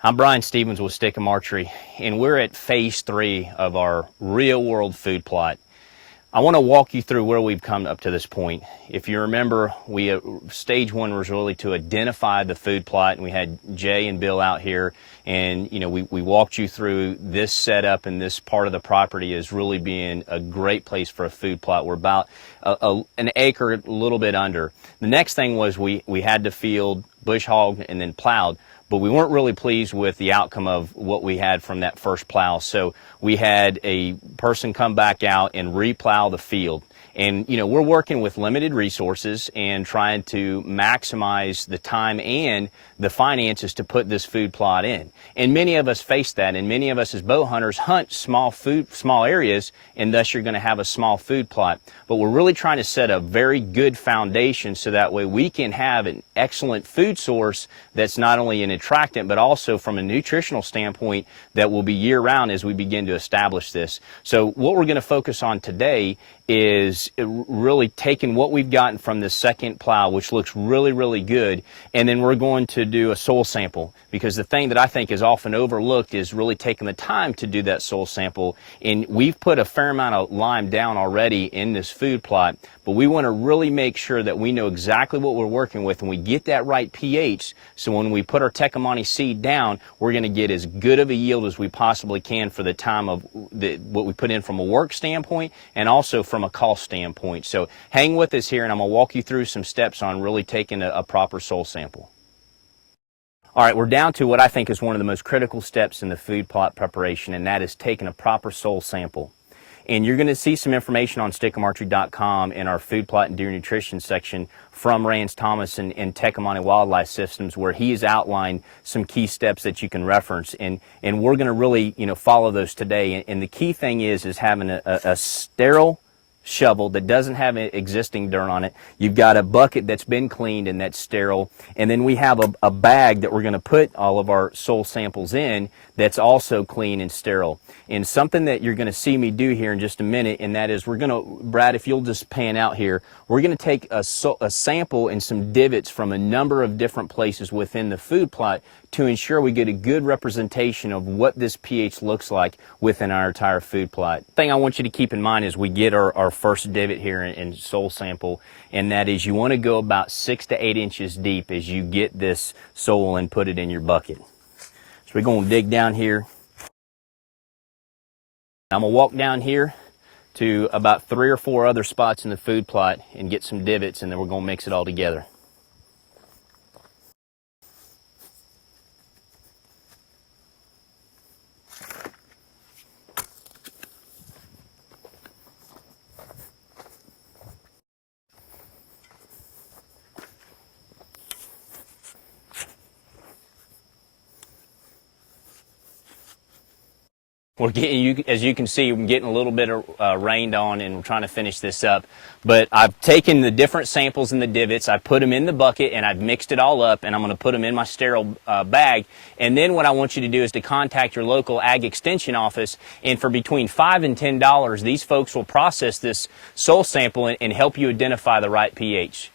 I'm Brian Stevens with Stickum Archery, and we're at phase 3 of our real-world food plot. I want to walk you through where we've come up to this point. If you remember, stage 1 was really to identify the food plot, and we had Jay and Bill out here, and we walked you through this setup, and this part of the property is really being a great place for a food plot. We're about an acre, a little bit under. The next thing was we had the field bush hogged and then plowed. But we weren't really pleased with the outcome of what we had from that first plow. So we had a person come back out and replow the field. And, we're working with limited resources and trying to maximize the time and the finances to put this food plot in. And many of us face that, and many of us as bow hunters hunt small areas, and thus you're going to have a small food plot. But we're really trying to set a very good foundation so that way we can have an excellent food source that's not only an attractant, but also from a nutritional standpoint that will be year-round as we begin to establish this. So what we're going to focus on today is really taking what we've gotten from the second plow, which looks really, really good, and then we're going to do a soil sample, because the thing that I think is often overlooked is really taking the time to do that soil sample. And we've put a fair amount of lime down already in this food plot, but we want to really make sure that we know exactly what we're working with and we get that right pH, so when we put our Tecomate seed down, we're going to get as good of a yield as we possibly can for the time of what we put in from a work standpoint and also from a cost standpoint. So hang with us here, and I'm going to walk you through some steps on really taking a proper soil sample. All right, we're down to what I think is one of the most critical steps in the food plot preparation, and that is taking a proper soil sample. And you're going to see some information on stickumarchery.com in our food plot and deer nutrition section from Rance Thomas and Tecomate Wildlife Systems, where he has outlined some key steps that you can reference. And we're going to really, follow those today. And the key thing is having a sterile shovel that doesn't have existing dirt on it. You've got a bucket that's been cleaned and that's sterile, and then we have a bag that we're going to put all of our soil samples in that's also clean and sterile. And something that you're going to see me do here in just a minute, and that is we're going to, Brad, if you'll just pan out here, we're going to take a sample and some divots from a number of different places within the food plot to ensure we get a good representation of what this pH looks like within our entire food plot. The thing I want you to keep in mind as we get our first divot here in soil sample, and that is you want to go about 6 to 8 inches deep as you get this soil and put it in your bucket. So we're going to dig down here. I'm going to walk down here to about 3 or 4 other spots in the food plot and get some divots, and then we're going to mix it all together. We're getting, as you can see, I'm getting a little bit of rained on, and we're trying to finish this up. But I've taken the different samples in the divots, I put them in the bucket, and I've mixed it all up, and I'm going to put them in my sterile bag. And then what I want you to do is to contact your local Ag Extension office, and for between $5 and $10, these folks will process this soil sample and help you identify the right pH.